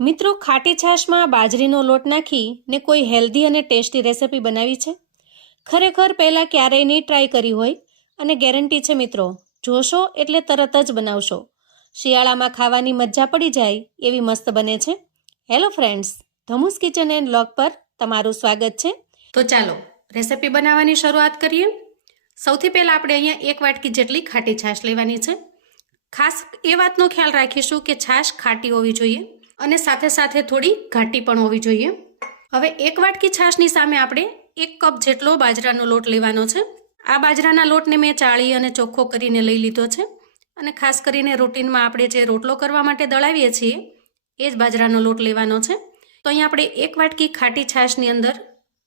મિત્રો, ખાટી છાશમાં બાજરીનો લોટ નાખી ને કોઈ હેલ્ધી અને ટેસ્ટી રેસિપી બનાવી છે? ખરેખર પહેલાં ક્યારેય નહીં ટ્રાય કરી હોય. અને ગેરંટી છે મિત્રો, જોશો એટલે તરત જ બનાવશો. શિયાળામાં ખાવાની મજા પડી જાય એવી મસ્ત બને છે. Hello friends Dhamus kitchen and blog પર તમારું સ્વાગત છે. તો ચાલો રેસિપી બનાવવાની શરૂઆત કરીએ. સૌથી પહેલાં આપણે અહીંયા એક વાટકી જેટલી ખાટી છાશ લેવાની છે. ખાસ એ વાતનો ખ્યાલ રાખીશું કે છાશ ખાટી હોવી જોઈએ. અને સાથે સાથે થોડી ઘાટી પણ હોવી જોઈએ. હવે એક વાટકી છાશની સામે આપણે એક કપ જેટલો બાજરાનો લોટ લેવાનો છે. આ બાજરાના લોટને મેં ચાળી અને ચોખ્ખો કરીને લઈ લીધો છે. અને ખાસ કરીને રૂટીનમાં આપણે જે રોટલો કરવા માટે દળાવીએ છીએ, એ જ બાજરાનો લોટ લેવાનો છે. તો અહીંયા આપણે એક વાટકી ખાટી છાશની અંદર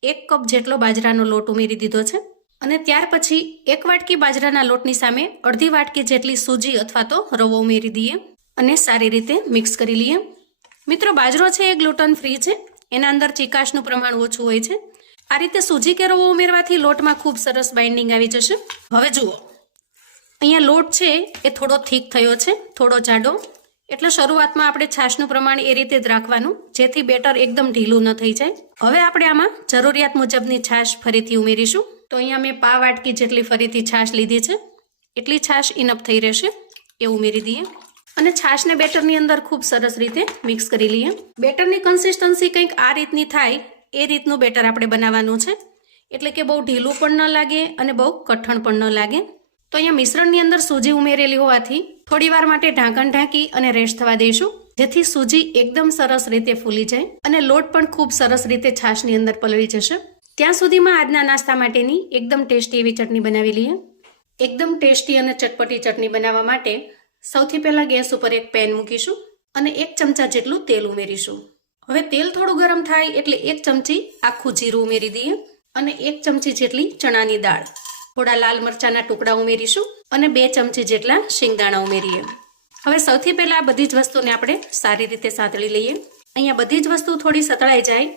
એક કપ જેટલો બાજરાનો લોટ ઉમેરી દીધો છે. અને ત્યાર પછી એક વાટકી બાજરાના લોટની સામે અડધી વાટકી જેટલી સૂજી અથવા તો રવો ઉમેરી દઈએ અને સારી રીતે મિક્સ કરી લઈએ. મિત્રો, બાજરો છે એ ગ્લુટન ફ્રી છે. એના અંદર ચીકાશનું પ્રમાણ ઓછું હોય છે. આ રીતે સૂજી કે રવો ઉમેરવાથી લોટમાં ખૂબ સરસ બાઇન્ડિંગ આવી જશે. હવે જુઓ. અહીંયા લોટ છે એ થોડો થીક થયો છે, થોડો જાડો. એટલે શરૂઆતમાં આપણે છાશનું પ્રમાણ એ રીતે જ રાખવાનું, જેથી બેટર એકદમ ઢીલું ન થઈ જાય. હવે આપણે આમાં જરૂરિયાત મુજબની છાશ ફરીથી ઉમેરીશું. તો અહીંયા મેં પા વાટકી જેટલી ફરીથી છાશ લીધી છે. એટલી છાશ ઇનફ થઈ રહેશે. એ ઉમેરી દઈએ. અને છાશને બેટરની અંદર ખૂબ સરસ રીતે મિક્સ કરી લઈએ. બેટરની કન્સિસ્ટન્સી કંઈક આ રીતની થાય, એ રીતનું બેટર આપણે બનાવવાનું છે. એટલે કે બહુ ઢીલું પણ ન લાગે અને બહુ કઠણ પણ ન લાગે. તો અહીંયા મિશ્રણની અંદર સૂજી ઉમેરેલી હોવાથી થોડીવાર માટે ઢાંકણ ઢાંકી અને રેસ્ટ થવા દઈશું, જેથી સૂજી એકદમ સરસ રીતે ફૂલી જાય અને લોટ પણ ખૂબ સરસ રીતે છાશની અંદર પલળી જશે. ત્યાં સુધીમાં આજના નાસ્તા માટેની એકદમ ટેસ્ટી એવી ચટણી બનાવી લઈએ. એકદમ ટેસ્ટી અને ચટપટી ચટણી બનાવવા માટે સૌથી પહેલાં ગેસ ઉપર એક પેન મૂકીશું અને એક ચમચા જેટલું તેલ ઉમેરીશું. હવે તેલ થોડું ગરમ થાય એટલે એક ચમચી આખું જીરું ઉમેરી દઈએ અને એક ચમચી જેટલી ચણાની દાળ. થોડા લાલ મરચાના ટુકડા ઉમેરીશું અને બે ચમચી જેટલા શિંગદાણા ઉમેરીએ. હવે સૌથી પહેલાં આ બધી જ વસ્તુને આપણે સારી રીતે સાંતળી લઈએ. અહીંયા બધી જ વસ્તુ થોડી સતળાઈ જાય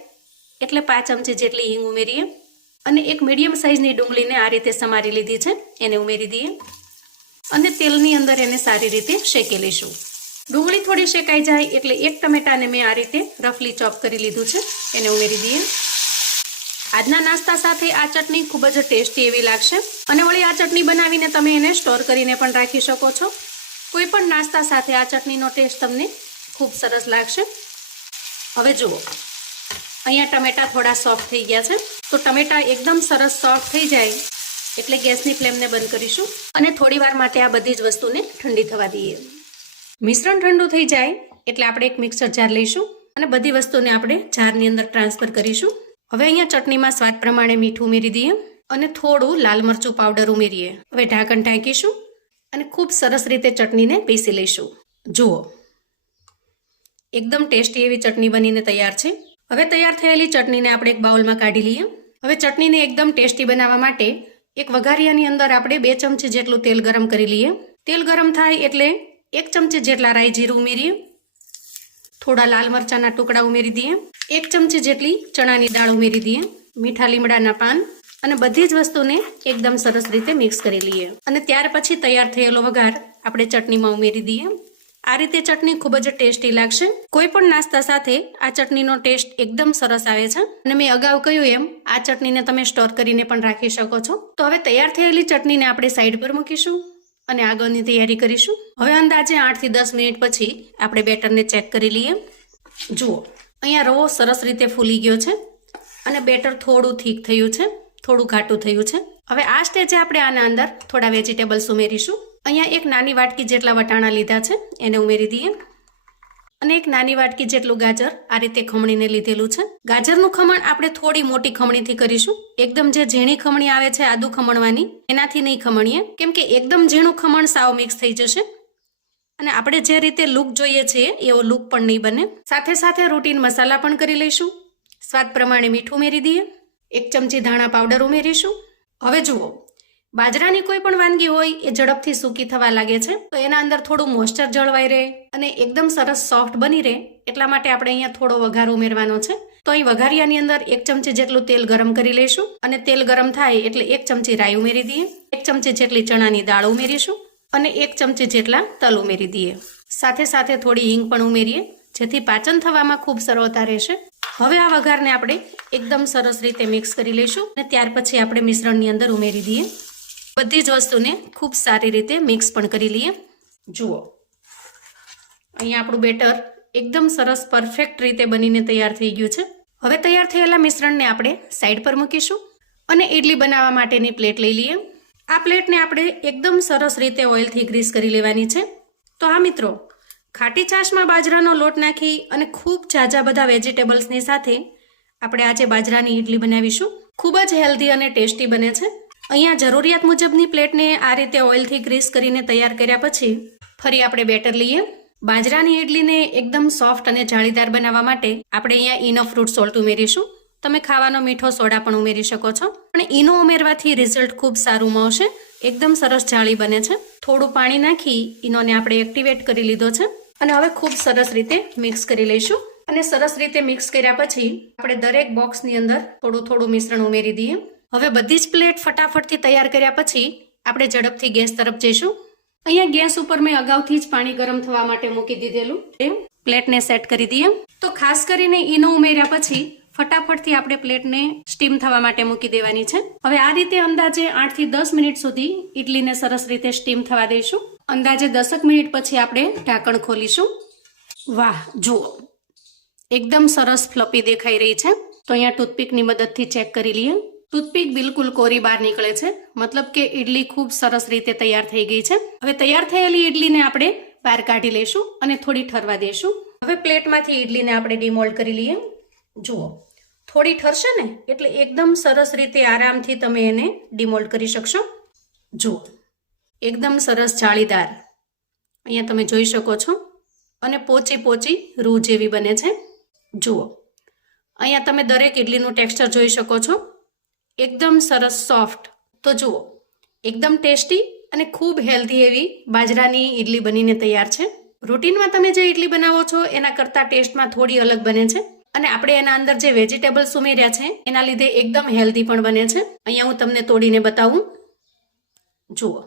એટલે પાંચ ચમચી જેટલી હિંગ ઉમેરીએ અને એક મીડિયમ સાઇઝની ડુંગળીને આ રીતે સમારી લીધી છે. એને ઉમેરી દઈએ. અને તેલની અંદર એને સારી રીતે શેકી લઈશું ડુંગળી થોડી શેકાઈ જાય એટલે એક ટમેટાને મેં આ રીતે રફલી ચોપ કરી લીધું છે. એને ઉમેરી દઈએ. આજના નાસ્તા સાથે આ ચટણી ખૂબ જ ટેસ્ટી એવી લાગશે અને વળી આ ચટણી બનાવીને તમે એને સ્ટોર કરીને પણ રાખી શકો છો. કોઈ પણ નાસ્તા સાથે આ ચટણીનો ટેસ્ટ તમને ખૂબ સરસ લાગશે. હવે જુઓ. અહીંયા ટમેટા થોડા સોફ્ટ થઈ ગયા છે. તો ટમેટા એકદમ સરસ સોફ્ટ થઈ જાય. એટલે ગેસની ફ્લેમને બંધ કરીશું અને થોડી વાર માટે આ બધી જ વસ્તુને ઠંડી થવા દઈએ. મિશ્રણ ઠંડુ થઈ જાય એટલે આપણે એક મિક્સર જાર લઈશું અને બધી વસ્તુને આપણે જારની અંદર ટ્રાન્સફર કરીશું. હવે અહીંયા ચટણીમાં સ્વાદ પ્રમાણે મીઠું ઉમેરી દઈએ અને થોડું લાલ મરચું પાવડર ઉમેરીએ. હવે ઢાંકણ ઢાંકીશું અને ખૂબ સરસ રીતે ચટણીને પીસી લઈશું. જુઓ. એકદમ ટેસ્ટી એવી ચટણી બનીને તૈયાર છે. હવે તૈયાર થયેલી ચટણીને આપણે એક બાઉલમાં કાઢી લઈએ. હવે ચટણીને એકદમ ટેસ્ટી બનાવવા માટે એક વઘારિયાની અંદર આપણે બે ચમચી જેટલું તેલ ગરમ કરી લઈએ. તેલ ગરમ થાય એટલે એક ચમચી જેટલા રાઈ જીરું ઉમેરીએ. થોડા લાલ મરચાના ટુકડા ઉમેરી દઈએ. એક ચમચી જેટલી ચણાની દાળ ઉમેરી દઈએ. મીઠા લીમડાના પાન અને બધી જ વસ્તુને એકદમ સરસ રીતે મિક્સ કરી લઈએ. અને ત્યાર પછી તૈયાર થયેલો વઘાર આપણે ચટણીમાં ઉમેરી દઈએ. આ રીતે ચટણી ખૂબ જ ટેસ્ટી લાગશે. કોઈ પણ નાસ્તા સાથે આ ચટણીનો ટેસ્ટ એકદમ સરસ આવે છે. અને મેં અગાઉ કહ્યું એમ, આ ચટણીને તમે સ્ટોર કરીને પણ રાખી શકો છો. તો હવે તૈયાર થયેલી ચટણીને આપણે સાઈડ પર મૂકીશું અને આગળની તૈયારી કરીશું. હવે અંદાજે આઠથી દસ મિનિટ પછી આપણે બેટરને ચેક કરી લઈએ. જુઓ, અહીંયા રવો સરસ રીતે ફૂલી ગયો છે અને બેટર થોડું થીક થયું છે, થોડું ઘાટું થયું છે. હવે આ સ્ટેજે આપણે આના અંદર થોડા વેજીટેબલ્સ ઉમેરીશું. અહીંયા એક નાની વાટકી જેટલા વટાણા લીધા છે, એને ઉમેરી દઈએ. અને એક નાની વાટકી જેટલું ગાજર આ રીતે ખમણીને લીધેલું છે. ગાજરનું ખમણ આપણે થોડી મોટી ખમણીથી કરીશું. એકદમ જે ઝીણી ખમણી આવે છે, આદુ ખમણવાની, એનાથી નહીં ખમણીએ. કેમ કે એકદમ ઝીણું ખમણ સાવ મિક્સ થઈ જશે. અને આપણે જે રીતે લુક જોઈએ છીએ, એવો લુક પણ નહીં બને. સાથે સાથે રૂટીન મસાલા પણ કરી લઈશું. સ્વાદ પ્રમાણે મીઠું ઉમેરી દઈએ. એક ચમચી ધાણા પાવડર ઉમેરીશું. હવે જુઓ બાજરાની કોઈ પણ વાનગી હોય એ ઝડપથી સૂકી થવા લાગે છે. તો એના અંદર થોડું મોઇસ્ચર જળવાઈ રહે અને એકદમ સરસ સોફ્ટ બની રહે એટલા માટે આપણે અહીંયા થોડો વઘાર ઉમેરવાનો છે. તો અહીં વઘારિયાની અંદર એક ચમચી જેટલું તેલ ગરમ કરી લઈશું અને તેલ ગરમ થાય એટલે એક ચમચી રાઈ ઉમેરી દઈએ, એક ચમચી જેટલી ચણાની દાળ ઉમેરીશું અને એક ચમચી જેટલા તલ ઉમેરી દઈએ. સાથે સાથે થોડી હિંગ પણ ઉમેરીએ, જેથી પાચન થવામાં ખૂબ સરળતા રહેશે. હવે આ વઘારને આપણે એકદમ સરસ રીતે મિક્સ કરી લઈશું અને ત્યાર પછી આપણે મિશ્રણની અંદર ઉમેરી દઈએ. બધી જ વસ્તુને ખૂબ સારી રીતે મિક્સ પણ કરી લઈએ. જુઓ. અહીંયા આપણું બેટર એકદમ સરસ પરફેક્ટ રીતે બનીને તૈયાર થઈ ગયું છે. હવે તૈયાર થયેલા મિશ્રણને આપણે સાઈડ પર મૂકીશું અને ઇડલી બનાવવા માટેની પ્લેટ લઈ લઈએ. આ પ્લેટને આપણે એકદમ સરસ રીતે ઓઇલથી ગ્રીસ કરી લેવાની છે. તો હા મિત્રો, ખાટી છાશમાં બાજરાનો લોટ નાખી અને ખૂબ ઝાઝા બધા વેજીટેબલ્સની સાથે આપણે આજે બાજરાની ઇડલી બનાવીશું. ખૂબ જ હેલ્ધી અને ટેસ્ટી બને છે. અહીંયા જરૂરિયાત મુજબની પ્લેટને આ રીતે ઓઇલથી ગ્રીસ કરીને તૈયાર કર્યા પછી ફરી આપણે બેટર લઈએ. બાજરાની ઇડલીને એકદમ સોફ્ટ અને જાળીદાર બનાવવા માટે આપણે અહીંયા ઈનો ફ્રૂટ સોલ્ટ ઉમેરીશું. તમે ખાવાનો મીઠો સોડા પણ ઉમેરી શકો છો. પણ ઈનો ઉમેરવાથી રિઝલ્ટ ખૂબ સારું મળશે. એકદમ સરસ જાળી બને છે. થોડું પાણી નાખી ઈનોને આપણે એક્ટિવેટ કરી લીધો છે. અને હવે ખૂબ સરસ રીતે મિક્સ કરી લઈશું. અને સરસ રીતે મિક્સ કર્યા પછી આપણે દરેક બોક્સની અંદર થોડું થોડું મિશ્રણ ઉમેરી દઈએ. હવે બધી જ પ્લેટ ફટાફટથી તૈયાર કર્યા પછી આપણે ઝડપથી ગેસ તરફ જઈશું. અહીંયા ગેસ ઉપર મેં અગાઉથી જ પાણી ગરમ થવા માટે મૂકી દીધેલું. એમ, પ્લેટને સેટ કરી દઈએ. તો ખાસ કરીને ઈનો ઉમેર્યા પછી ફટાફટથી આપણે પ્લેટને સ્ટીમ થવા માટે મૂકી દેવાની છે. હવે આ રીતે અંદાજે આઠથી દસ મિનિટ સુધી ઇડલીને સરસ રીતે સ્ટીમ થવા દઈશું. અંદાજે દસક મિનિટ પછી આપણે ઢાંકણ ખોલીશું. વાહ, જુઓ. એકદમ સરસ ફ્લપી દેખાઈ રહી છે. તો અહીંયા ટૂથપીકની મદદથી ચેક કરી લઈએ. ટૂથપીક બિલકુલ કોરી બહાર નીકળે છે. મતલબ કે ઇડલી ખૂબ સરસ રીતે તૈયાર થઈ ગઈ છે. હવે તૈયાર થયેલી ઇડલીને આપણે બહાર કાઢી લઈશું અને થોડી ઠરવા દઈશું હવે પ્લેટમાંથી ઇડલીને આપણે ડિમોલ્ડ કરી લઈએ. જુઓ, થોડી ઠરશે ને એટલે એકદમ સરસ રીતે આરામથી તમે એને ડિમોલ્ડ કરી શકશો. જુઓ, એકદમ સરસ જાળીદાર. અહીંયા તમે જોઈ શકો છો. અને પોચી પોચી રૂ જેવી બને છે. જુઓ, અહીંયા તમે દરેક ઇડલીનું ટેક્સચર જોઈ શકો છો. એકદમ સરસ સોફ્ટ. તો જુઓ, એકદમ ટેસ્ટી અને ખૂબ હેલ્ધી એવી બાજરાની ઇડલી બનીને તૈયાર છે. રૂટીનમાં તમે જે ઇડલી બનાવો છો, એના કરતાં ટેસ્ટમાં થોડી અલગ બને છે. અને આપણે એના અંદર જે વેજીટેબલ્સ ઉમેર્યા છે, એના લીધે એકદમ હેલ્ધી પણ બને છે. અહીંયા હું તમને તોડીને બતાવું. જુઓ.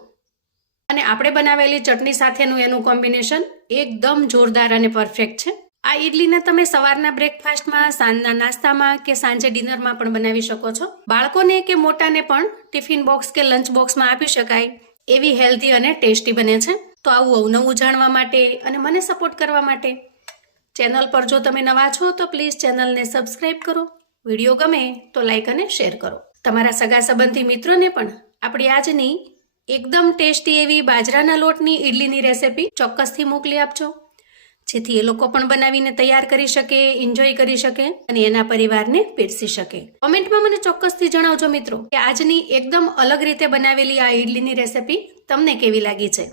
અને આપણે બનાવેલી ચટણી સાથેનું એનું કોમ્બિનેશન એકદમ જોરદાર અને પરફેક્ટ છે. આ ઇડલીને તમે સવારના બ્રેકફાસ્ટમાં, સાંજના નાસ્તામાં કે સાંજે ડિનરમાં પણ બનાવી શકો છો. બાળકોને કે મોટાને પણ ટિફિન બોક્સ કે લંચ બોક્સમાં આપી શકાય. એવી હેલ્ધી અને ટેસ્ટી બને છે. તો આવું અવનવું જાણવા માટે અને મને સપોર્ટ કરવા માટે ચેનલ પર જો તમે નવા છો તો પ્લીઝ ચેનલને સબસ્ક્રાઇબ કરો. વીડિયો ગમે તો લાઇક અને શેર કરો. તમારા સગા સંબંધી મિત્રોને પણ આપણી આજની એકદમ ટેસ્ટી એવી બાજરાના લોટની ઇડલીની રેસિપી ચોક્કસથી મોકલી આપજો. જેથી એ લોકો પણ બનાવીને તૈયાર કરી શકે એન્જોય કરી શકે અને એના પરિવારને પીરસી શકે. કોમેન્ટમાં મને ચોક્કસથી જણાવજો મિત્રો કે આજની એકદમ અલગ રીતે બનાવેલી આ ઇડલીની રેસિપી તમને કેવી લાગી છે.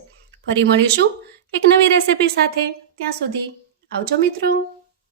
ફરી મળીશું એક નવી રેસિપી સાથે. ત્યાં સુધી આવજો મિત્રો.